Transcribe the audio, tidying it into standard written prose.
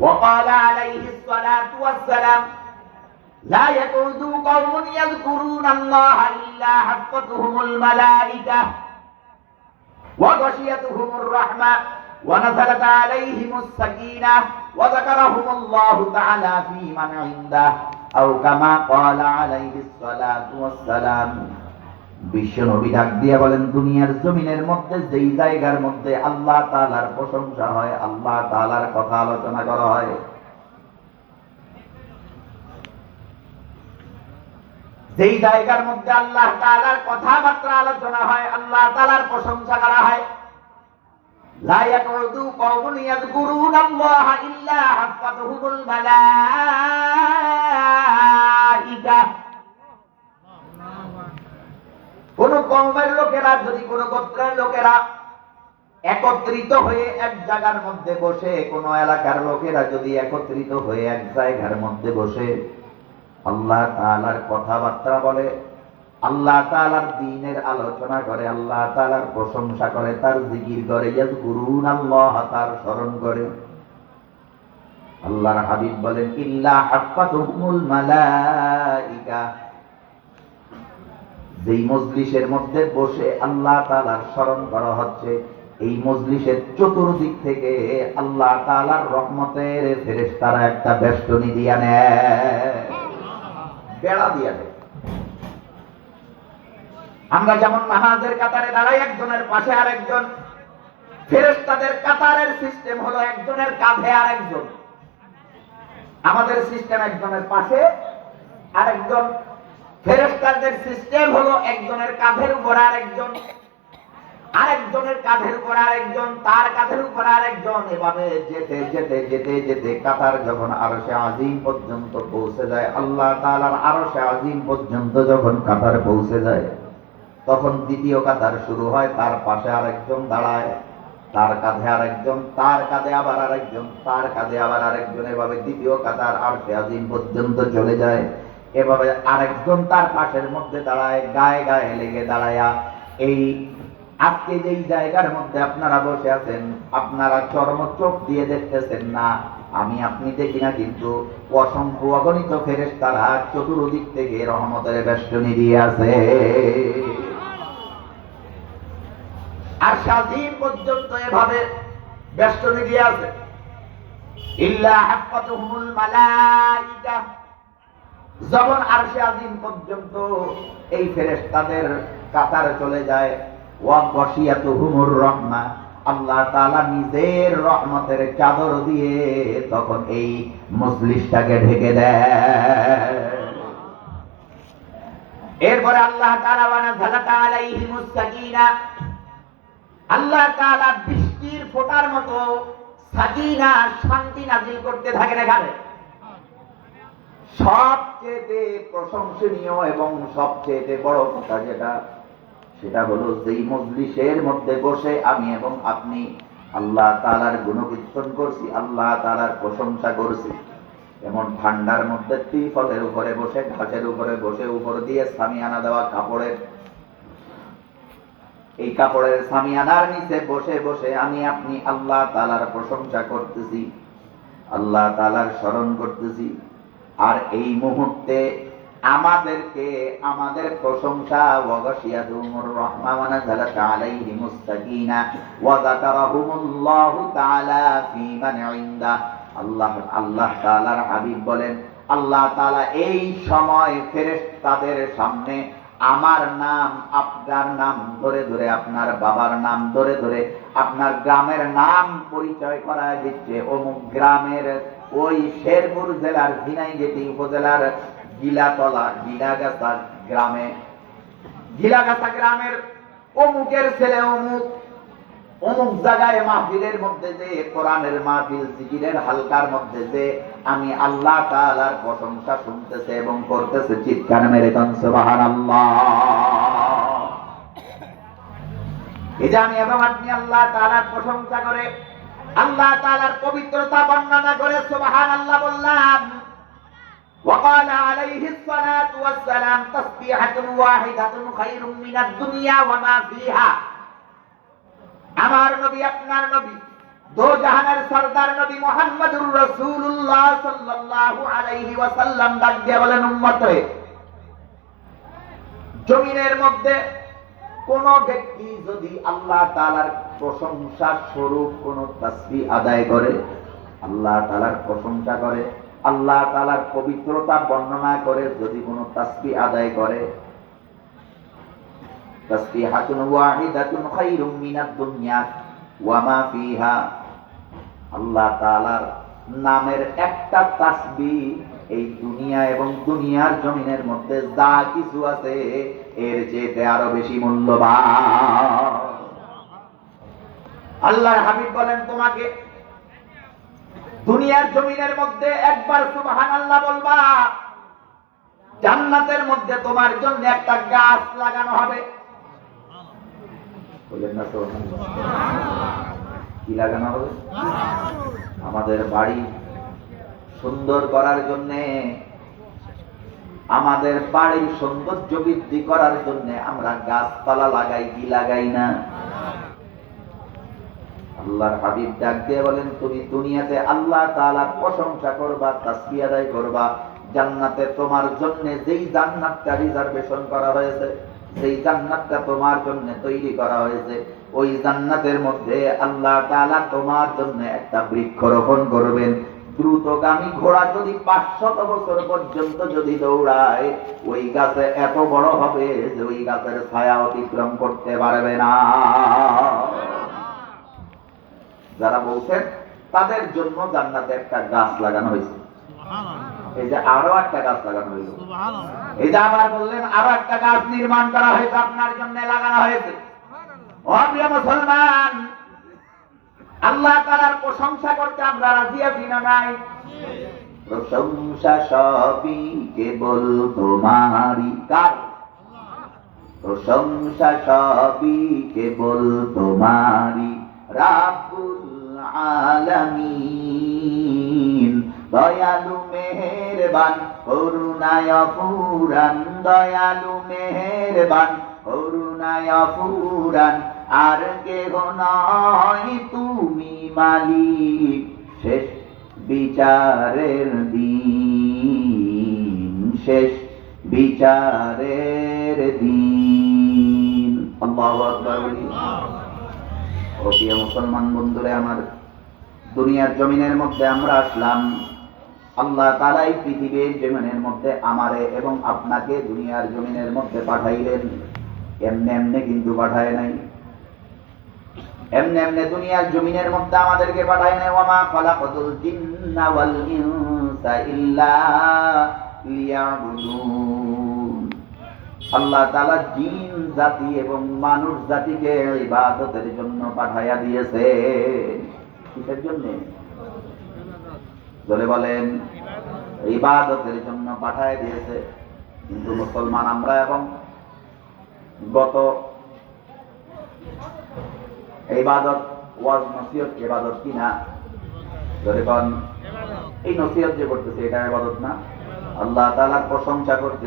وقال عليه الصلاة والسلام لا يقعد قوم يذكرون الله إلا حفتهم الملائكة وغشيتهم الرحمة ونزلت عليهم السكينة وذكرهم الله تعالى في من عنده أو كما قال عليه الصلاة والسلام। বিশ্বনবী ডাক দিয়ে বলেন, দুনিয়ার জমিনের মধ্যে যেই জায়গার মধ্যে আল্লাহ তাআলার প্রশংসা হয়, আল্লাহ তাআলার কথা আলোচনা করা হয়, যেই জায়গার মধ্যে আল্লাহ তাআলার কথাবার্তা আলোচনা হয়, আল্লাহ তাআলার প্রশংসা করা হয়, লা ইয়াকুদু কওমুন ইয়াযকুরুনাল্লাহা ইল্লা হাফাতুহুমুল মালাইকা। কোন কওমের লোকেরা যদি, কোন গোত্রের লোকেরা একত্রিত হয়ে এক জায়গার মধ্যে বসে, কোন এলাকার লোকেরা যদি একত্রিত হয়ে এক জায়গার মধ্যে বসে আল্লাহ তাআলার কথাবার্তা বলে, আল্লাহ তাআলার দ্বীনের আলোচনা করে, আল্লাহ তাআলার প্রশংসা করে, তার জিকির করে, ইয়াযকুরুনাল্লাহ, তার স্মরণ করে, আল্লাহর হাবিব বলেন ইল্লা হাফাতুহুমুল মালাইকা। যেই মজলিসের মধ্যে বসে আল্লাহ তাআলার স্মরণ করা হচ্ছে, এই মজলিসের চতুর্দিক থেকে আল্লাহ তাআলার রহমতের ফেরেশতারা একটা বেষ্টনী দিয়া নেয়, বেড়া দিয়া দেয়। আমরা যেমন নামাজের কাতারে দাঁড়াই, একজনের পাশে আরেকজন, ফেরেশতাদের কাতারের সিস্টেম হলো একজনের কাঁধে আরেকজন। আমাদের সিস্টেম একজনের পাশে আরেকজন, ফেরেশতাদের সিস্টেম হলো একজনের কাঁধের উপর আরেকজন, আরেকজনের কাঁধের উপর আরেকজন, তার কাঁধের উপর আরেকজন, এভাবে যেতে যেতে যেতে যেতে কাতার যখন আরশে আজিম পর্যন্ত পৌঁছে যায়, আল্লাহ তাআলার আরশে আজিম পর্যন্ত যখন কাতার পৌঁছে যায়, তখন দ্বিতীয় কাতার শুরু হয়, তার পাশে আরেকজন দাঁড়ায়, তার কাঁধে আরেকজন, তার কাঁধে আবার আরেকজন, তার কাঁধে আবার আরেকজন, এভাবে দ্বিতীয় কাতার আরশে আজিম পর্যন্ত চলে যায়। এভাবে আরেকজন তার পাশের মধ্যে দাঁড়ায়, গায়ে গায়ে লেগে দাঁড়ায়া, এই আজকে যেই জায়গার মধ্যে আপনারা বসে আছেন, আপনারা চরম চোখ দিয়ে দেখতেছেন না, আমি আপনি দেখি না, কিন্তু অসংখ্য অগণিত ফেরেশতারা চতুর্দিক থেকে রহমতের বেষ্টনী দিয়ে আছে। আর শাযীম পর্যন্ত এভাবে বেষ্টনী দিয়ে আছে। ইল্লা হাফাতুহুমুল মালাইকা। যখন আরশে আজিম পর্যন্ত এই ফেরেশতাদের কাতার চলে যায়, ওয়া গাশিয়াতুহুমুর রাহমা, আল্লাহ তাআলা নিজের রহমতের চাদর দিয়ে তখন এই মজলিসটাকে ঢেকে দেয়। এরপরে আল্লাহ তাআলা ওয়ানাযালাত আলাইহিমুস সাকিনা, আল্লাহ তাআলা বৃষ্টির ফোঁটার মতো সাকিনা, শান্তি নাযিল করতে থাকেন এখানে। সবচেয়ে প্রশংসনীয় এবং সবচেয়ে বড় কথা যেটা, সেটা হলো যেই মজলিসের মধ্যে বসে আমি এবং আপনি আল্লাহ তাআলার গুণকীর্তন করছি, আল্লাহ তাআলার প্রশংসা করছি, এমন ঠান্ডার মধ্যে ত্রিফলের উপরে বসে, ঘাসের উপরে বসে, উপর দিয়ে সামিয়ানা দেওয়া কাপড়ের, এই কাপড়ের সামিয়ানার নিচে বসে বসে আমি আপনি আল্লাহ তাআলার প্রশংসা করতেছি, আল্লাহ তাআলার স্মরণ করতেছি। আর এই মুহূর্তে আমাদেরকে আমাদের প্রশংসা, ওয়া গাশিয়াতুহুমুর রাহমা ওয়া নাযালাত আলাইহিমুস সাকিনা ওয়া যাকারাহুমুল্লাহু তাআলা ফী মান ইনদা। আল্লাহ তাআলার হাবিব বলেন, আল্লাহ তাআলা এই সময় ফেরেশতাদের সামনে আমার নাম, আপনার নাম ধরে ধরে, আপনার বাবার নাম ধরে ধরে, আপনার গ্রামের নাম পরিচয় করায় দিচ্ছে। অমুক গ্রামের, ওই শেরপুর জেলার ঝিনাইগাতি উপজেলার গিলাতলা গিলাগাছা গ্রামে, গিলাগাছা গ্রামের অমুকের ছেলে অমুক, অমুক জায়গায় মাহফিলের মধ্যে যে, কোরআনের মাহফিল, জিকিরের হালকার মধ্যে যে আমি আল্লাহ তাআলার প্রশংসা শুনতেছে এবং করতেছে। চিৎকার মেরে কোন সুবহানাল্লাহ। এই যে আমি এবং আপনি আল্লাহ তাআলার প্রশংসা করে, আল্লাহ তাআলার পবিত্রতা বর্ণনা করে সুবহানাল্লাহ বললাম। وقال عليه الصلاة والسلام تسبيحة واحدة خير من الدنيا وما فيها। আমার নবী, আপনার নবী দো জাহানের সরদার নবী মুহাম্মদুর রাসূলুল্লাহ সাল্লাল্লাহু আলাইহি ওয়াসাল্লাম ডাক দিয়ে বলেন, উম্মত রে, জমিনের মধ্যে কোন ব্যক্তি যদি আল্লাহ তাআলার প্রশংসা স্বরূপ কোন তাসবিহ আদায় করে, আল্লাহ তাআলার প্রশংসা করে, আল্লাহ তাআলার পবিত্রতা বর্ণনা করে যদি কোন তাসবিহ আদায় করে, তাসবিহাতুন ওয়াহিদাতুন খায়রুম মিনাদ দুনিয়া ওয়া মা ফিহা, আল্লাহ তাআলার নামের একটা তাসবিহ এই দুনিয়া এবং দুনিয়ার জমিনের মধ্যে যা কিছু আছে এর চেয়ে আরো বেশি মূল্যবান। আল্লাহর হাবিব বলেন, তোমাকে দুনিয়ার জমিনের মধ্যে একবার সুবহানাল্লাহ বলবা, জান্নাতের মধ্যে তোমার জন্য একটা গাছ লাগানো হবে। বলেন না তো, কি লাগানো হবে? আমাদের বাড়ি সুন্দর করার জন্য, আমাদের বাড়ির সৌন্দর্য বৃদ্ধি করার জন্য আমরা গাছপালা লাগাই কি লাগাই না? আল্লাহর হাবিব ডাক দিয়ে বলেন, তুমি দুনিয়াতে আল্লাহ তাআলার প্রশংসা করবা, তাসবিহ আদায় করবা, জান্নাতে তোমার জন্য যেই জান্নাতটা রিজার্ভেশন করা হয়েছে, যেই জান্নাতটা তোমার জন্য তৈরি করা হয়েছে, ওই জান্নাতের মধ্যে আল্লাহ তাআলা তোমার জন্য একটা বৃক্ষ রোপণ করবেন। দ্রুতগামী ঘোড়া যদি 500 বছর পর্যন্ত যদি দৌড়ায়, ওই গাছে এত বড় হবে যে ওই গাছের ছায়া অতিক্রম করতে পারবে না। যারা বলছেন তাদের জন্য জান্নাতে একটা গাছ লাগানো হয়েছে, এই যে আরো একটা গাছ লাগানো হয়েছে, এই যে আবার বললেন আরো একটা গাছ নির্মাণ করা হয়েছে, আপনার জন্য লাগানো হয়েছে। ও প্রিয় মুসলমান, আল্লাহ তাআলার প্রশংসা করতে আমরা রাজি আছি না নাই? প্রশংসা সবই কেবল তোমারই। কার প্রশংসা? সবই কেবল তোমারই, রাব্বুল আলামিন। দয়ালু মেহেরবান করুণায় অপুরান, দয়ালু মেহেরবান করুণায় অপুরান, আর কেহ নয় তুমি মালিক, শেষ বিচারের দিন, শেষ বিচারের দিন। আল্লাহু আকবার। ও প্রিয় মুসলমান বন্ধুরা আমার, দুনিয়ার জমিনের মধ্যে আমরা আসলাম, আল্লাহ তাআলা এই পৃথিবীর জমিনের মধ্যে আমারে এবং আপনাকে দুনিয়ার জমিনের মধ্যে পাঠাইলেন। এমনি এমনি কিন্তু পাঠায় নাই, এমনি এমনি দুনিয়ার জমিনের মধ্যে আমাদেরকে পাঠায় নাই। ওয়া মা খালাকাতুল জিন্না ওয়াল ইনসা ইল্লা লিয়াবুদুন। আল্লাহ তাআলা জিন জাতি এবং মানুষ জাতিকে ইবাদতের জন্য পাঠাইয়া দিয়েছে। কিসের জন্য? বলে বলেন, ইবাদতের জন্য পাঠাইয়া দিয়েছে। কিন্তু মুসলমান আমরা এবং গত ইবাদত, ওয়াজ নসিহত ইবাদত কিনা? ধরে কোন এই নসিহত যে করতেছে এটা ইবাদত না? আল্লাহ তাআলার প্রশংসা করতে